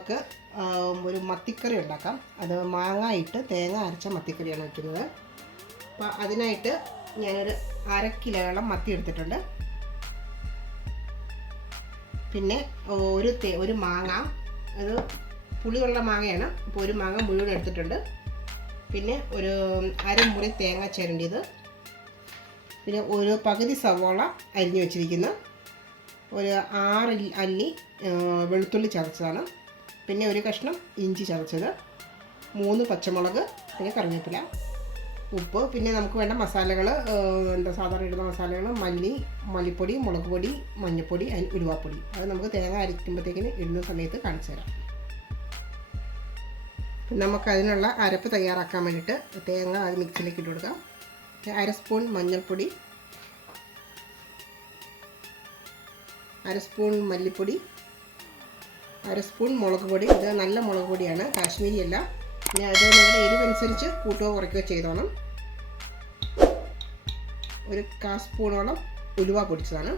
നമുക്ക് ഒരു മത്തിക്കറി ഉണ്ടാക്കാം. അത് മാങ്ങ ഇട്ട് തേങ്ങ അരച്ച മത്തിക്കറിയാണ് വയ്ക്കുന്നത്. അപ്പോൾ അതിനായിട്ട് ഞാനൊരു 1/2 കിലോളം മത്തി എടുത്തിട്ടുണ്ട്. പിന്നെ ഒരു മാങ്ങ, അത് പുളിയുള്ള മാങ്ങയാണ്, അപ്പോൾ ഒരു മാങ്ങ മുഴുവൻ എടുത്തിട്ടുണ്ട്. പിന്നെ ഒരു അരമുറി തേങ്ങ ചിരണ്ടിയത്, പിന്നെ ഒരു പകുതി സവോള അരിഞ്ഞു വെച്ചിരിക്കുന്നു, ഒരു 6 അല്ലി വെളുത്തുള്ളി ചതച്ചതാണ്, പിന്നെ ഒരു കഷ്ണം ഇഞ്ചി ചതച്ചത്, 3 പച്ചമുളക്, പിന്നെ കറിവേപ്പില, ഉപ്പ്, പിന്നെ നമുക്ക് വേണ്ട മസാലകൾ സാധാരണ ഇടുന്ന മസാലകൾ മല്ലിപ്പൊടി, മുളക് പൊടി, മഞ്ഞൾപ്പൊടി, ഉലുവാപ്പൊടി. അത് നമുക്ക് തേങ്ങ അരയ്ക്കുമ്പോഴത്തേക്കിന് ഇടുന്ന സമയത്ത് കാണിച്ചു തരാം. നമുക്കതിനുള്ള അരപ്പ് തയ്യാറാക്കാൻ വേണ്ടിയിട്ട് തേങ്ങ അത് മിക്സിയിലേക്ക് ഇട്ട് കൊടുക്കാം. 1/2 സ്പൂൺ മഞ്ഞൾപ്പൊടി, 1/2 സ്പൂൺ മല്ലിപ്പൊടി, 1/2 സ്പൂൺ മുളക് പൊടി. ഇത് നല്ല മുളക് പൊടിയാണ്, കാശ്മീരി അല്ല. പിന്നെ അത് നിങ്ങളുടെ എരിവനുസരിച്ച് കൂട്ടുകയോ കുറയ്ക്കുകയോ ചെയ്തോണം. ഒരു 1/4 സ്പൂണോളം ഉലുവ പൊടിച്ചതാണ്.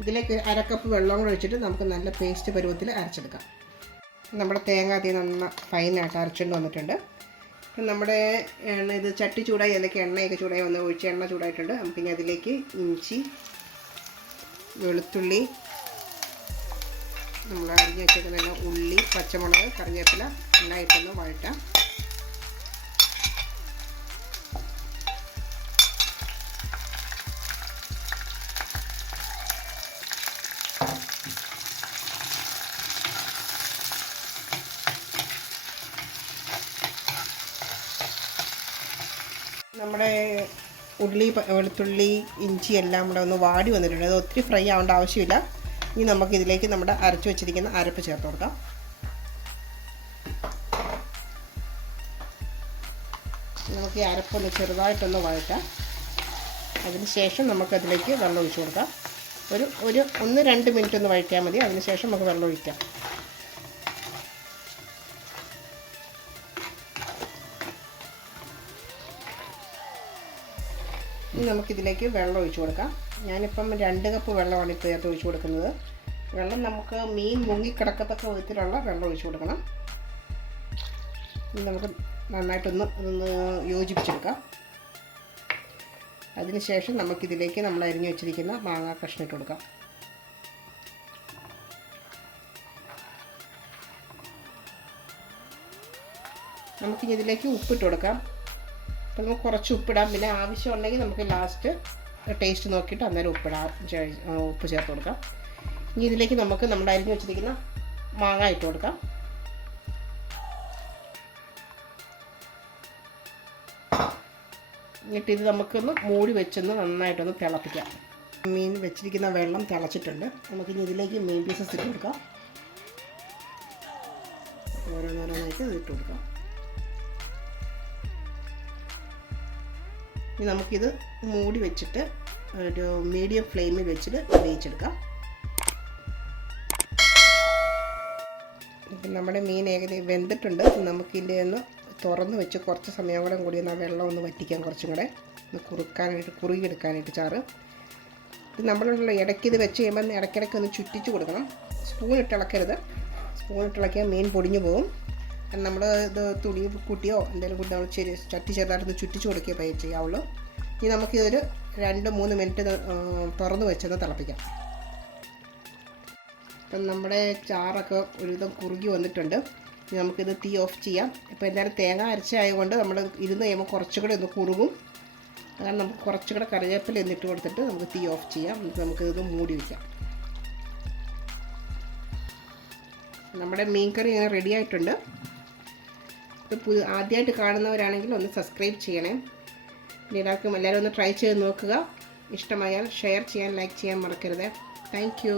ഇതിലേക്ക് 1/2 കപ്പ് വെള്ളം കൂടെ ഒഴിച്ചിട്ട് നമുക്ക് നല്ല പേസ്റ്റ് പരുവത്തിൽ അരച്ചെടുക്കാം. നമ്മുടെ തേങ്ങ ഫൈനായിട്ട് അരച്ചുകൊണ്ട് വന്നിട്ടുണ്ട്. നമ്മുടെ ഇത് ചട്ടി ചൂടായി, അതിലേക്ക് എണ്ണയൊക്കെ ചൂടായി വന്ന് ഒഴിച്ച് എണ്ണ ചൂടായിട്ടുണ്ട്. നമുക്കിനി അതിലേക്ക് ഇഞ്ചി, വെളുത്തുള്ളി, നമ്മൾ അരിഞ്ഞ് വെച്ചേക്കുന്ന ഉള്ളി, പച്ചമുളക്, കറിവേപ്പില എല്ലാം ഇട്ടൊന്ന് വഴറ്റാം. നമ്മുടെ ഉള്ളി, വെളുത്തുള്ളി, ഇഞ്ചി എല്ലാം കൂടെ ഒന്ന് വാടി വന്നിട്ടുണ്ട്. അത് ഒത്തിരി ഫ്രൈ ആവേണ്ട ആവശ്യമില്ല. ഇനി നമുക്കിതിലേക്ക് നമ്മുടെ അരച്ചു വെച്ചിരിക്കുന്ന അരപ്പ് ചേർത്ത് കൊടുക്കാം. നമുക്ക് ഈ അരപ്പൊന്ന് ചെറുതായിട്ടൊന്ന് വഴറ്റാം. അതിന് ശേഷം നമുക്കതിലേക്ക് വെള്ളം ഒഴിച്ച് കൊടുക്കാം. ഒരു 1-2 മിനിറ്റ് ഒന്ന് വഴറ്റിയാൽ മതി. അതിന് ശേഷം നമുക്ക് വെള്ളം ഒഴിക്കാം. ഇനി നമുക്കിതിലേക്ക് വെള്ളം ഒഴിച്ച് കൊടുക്കാം. ഞാനിപ്പം 2 കപ്പ് വെള്ളമാണ് ഇപ്പോൾ ചേർത്ത് ഒഴിച്ച് കൊടുക്കുന്നത്. വെള്ളം നമുക്ക് മീൻ മുങ്ങിക്കിടക്കത്തക്ക വിധത്തിലുള്ള വെള്ളം ഒഴിച്ച് കൊടുക്കണം. ഇനി നമുക്ക് നന്നായിട്ടൊന്ന് യോജിപ്പിച്ചെടുക്കാം. അതിനുശേഷം നമുക്കിതിലേക്ക് നമ്മൾ അരിഞ്ഞു വെച്ചിരിക്കുന്ന മാങ്ങ കഷ്ണം ഇട്ട് കൊടുക്കാം. നമുക്കിനി ഇതിലേക്ക് ഉപ്പിട്ട് കൊടുക്കാം. അപ്പോൾ നമുക്ക് കുറച്ച് ഉപ്പിടാം. പിന്നെ ആവശ്യമുണ്ടെങ്കിൽ നമുക്ക് ലാസ്റ്റ് ടേസ്റ്റ് നോക്കിയിട്ട് അന്നേരം ഉപ്പ് ചേർത്ത് കൊടുക്കാം. ഇനി ഇതിലേക്ക് നമുക്ക് നമ്മുടെ അരിഞ്ഞ് വെച്ചിരിക്കുന്ന മാങ്ങ ഇട്ട് കൊടുക്കാം. എന്നിട്ട് ഇത് നമുക്കൊന്ന് മൂടി വെച്ചൊന്ന് നന്നായിട്ടൊന്ന് തിളപ്പിക്കാം. മീൻ വെച്ചിരിക്കുന്ന വെള്ളം തിളച്ചിട്ടുണ്ട്. നമുക്കിനി ഇതിലേക്ക് മീൻ പീസസ് ഇട്ട് കൊടുക്കാം. ഓരോന്നോരോന്നായിട്ട് ഇട്ട് കൊടുക്കാം. ഇനി നമുക്കിത് മൂടി വെച്ചിട്ട് ഒരു മീഡിയം ഫ്ലെയിമിൽ വെച്ചിട്ട് വേവിച്ചെടുക്കാം. ഇപ്പം നമ്മുടെ മീൻ ഏകദേശം വെന്തിട്ടുണ്ട്. നമുക്കിതിൻ്റെ ഒന്ന് തുറന്ന് വെച്ച് കുറച്ച് സമയം കൂടി ഒന്ന് ആ വെള്ളം ഒന്ന് വറ്റിക്കാം. കുറച്ചും കൂടെ ഒന്ന് കുറുകിയെടുക്കാനായിട്ട് ചാറ്. ഇത് നമ്മളുള്ള ഇടയ്ക്ക് ഇത് വെച്ച് കഴിയുമ്പോൾ ഇടയ്ക്കിടയ്ക്ക് ഒന്ന് ചുറ്റിച്ച് കൊടുക്കണം. സ്പൂണിട്ട് ഇളക്കരുത്. സ്പൂണിട്ട് ഇളക്കിയാൽ മീൻ പൊടിഞ്ഞു പോകും. നമ്മൾ ഇത് തുണി കൂട്ടിയോ എന്തെങ്കിലും കൂട്ടി നമ്മൾ ചട്ടി ചെറുതായിട്ടൊന്ന് ചുറ്റിച്ച് കൊടുക്കുകയോ ചെയ്യാവുള്ളൂ. ഇനി നമുക്കിതൊരു 2-3 മിനിറ്റ് തുറന്ന് വെച്ചൊന്ന് തിളപ്പിക്കാം. അപ്പം നമ്മുടെ ചാറൊക്കെ ഒരുവിധം കുറുകി വന്നിട്ടുണ്ട്. ഇനി നമുക്കിത് തീ ഓഫ് ചെയ്യാം. ഇപ്പോൾ എന്തായാലും തേങ്ങ അരച്ചായതുകൊണ്ട് നമ്മൾ ഇരുന്ന് കഴിയുമ്പോൾ കുറച്ചുകൂടെ ഒന്ന് കുറുകും. അതാണ് നമുക്ക് കുറച്ചുകൂടെ കറിവേപ്പില എന്നിട്ട് കൊടുത്തിട്ട് നമുക്ക് തീ ഓഫ് ചെയ്യാം. എന്നിട്ട് നമുക്കിത് മൂടി വയ്ക്കാം. നമ്മുടെ മീൻകറി ഇങ്ങനെ റെഡി ആയിട്ടുണ്ട്. ഇപ്പോൾ ആദ്യമായിട്ട് കാണുന്നവരാണെങ്കിൽ ഒന്ന് സബ്സ്ക്രൈബ് ചെയ്യണേ. എല്ലാവർക്കും എല്ലാവരും ഒന്ന് ട്രൈ ചെയ്ത് നോക്കുക. ഇഷ്ടമായാൽ ഷെയർ ചെയ്യാൻ, ലൈക്ക് ചെയ്യാൻ മറക്കരുത്. Thank you.